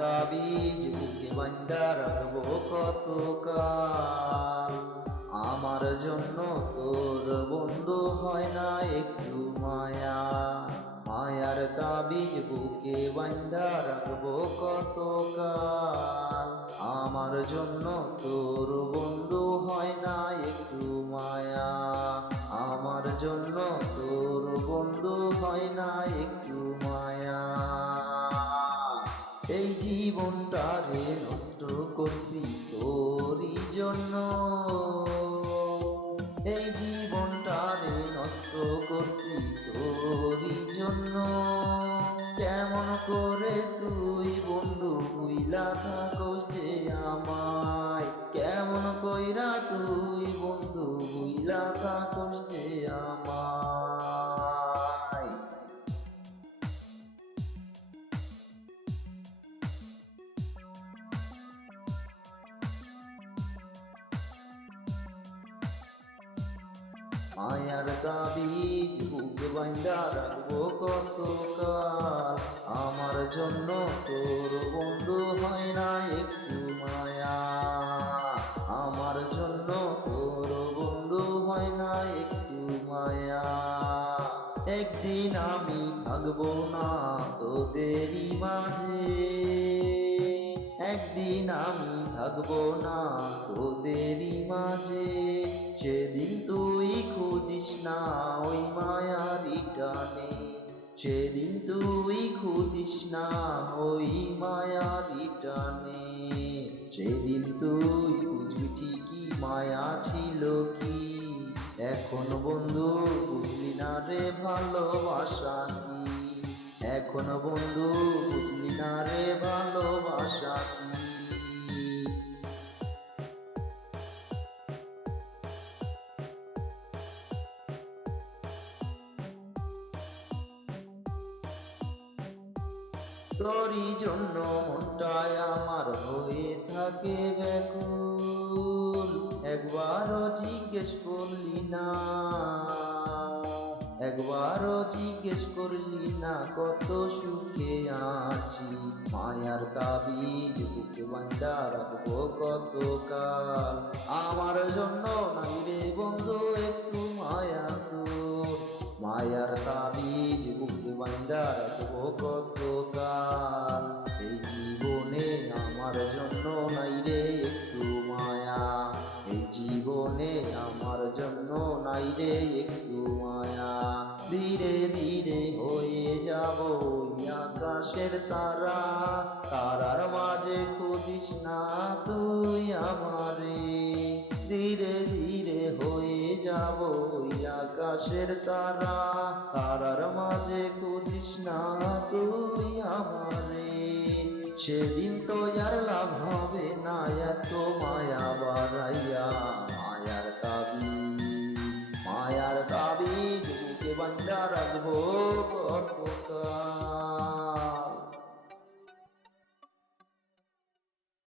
তাবিজ বুকে বান্ধা রাখবো কতকাল। আমার জন্য তোর বন্ধু হয় না একটু মায়া, মায়ার তাবিজ বুকে বান্ধা রাখবো কতকাল। আমার জন্য তোর বন্ধু হয় না একটু মায়া, আমার জন্য তোর বন্ধু হয় না একটু মায়া। এই জীবনটারে নষ্ট করবি তোরই জন্য, এই জীবনটারে নষ্ট করবি তোরই জন্য। কেমন করে তুই বন্ধু ভুইলা থাকস যে আমায়, কেমন কইরা তুই বন্ধু ভুইলা থাকস যে আমায়। মায়ার তাবিজ বুকে বান্ধা রাখবো কতকাল। আমার জন্য তোর বন্ধু হয় না একটু মায়া, আমার জন্য তোর বন্ধু হয় না একটু মায়া। একদিন আমি থাকবো না তোদেরই মাঝে, একদিন আমি থাকবো না তোদেরই মাঝে। সেদিন তুই খুঁজিস না ওই মায়ারি টানে, সেদিন তুই খুঁজিস না ওই মায়ারি টানে। সেদিন তুই বুঝবি ঠিকই মায়া ছিল কি, এখন বন্ধু বুঝলি না রে ভালোবাসা কি, এখন বন্ধু বুঝলি না রে ভালোবাসা কি। তোরই জন্য মনটায় আমার হয়ে থাকে ব্যাকুল, একবারও জিজ্ঞেস করলি না, একবারও জিজ্ঞেস করলি না কত সুখে আছি। মায়ার তাবিজ বুকে বান্ধা রাখবো কতকাল। আমার জন্য নাই রে বন্ধু একটু মায়া তোর, মায়ার তাবিজ বুকে বান্ধা রাখবো কতকাল। এই জীবনে আমার জন্য নাই রে একটু মায়া, এই জীবনে আমার জন্য নাই রে একটু মায়া। ধীরে ধীরে হয়ে যাব আকাশের তারা, তারার মাঝে খুঁজিস না তুই আমারে। ধীরে ধীরে হয়ে যাব আকাশের তারা, তারার মাঝে খুঁজিস না তুই আমারে। সেদিন তো আর লাভ হবে না এত মায়া বাড়াইয়া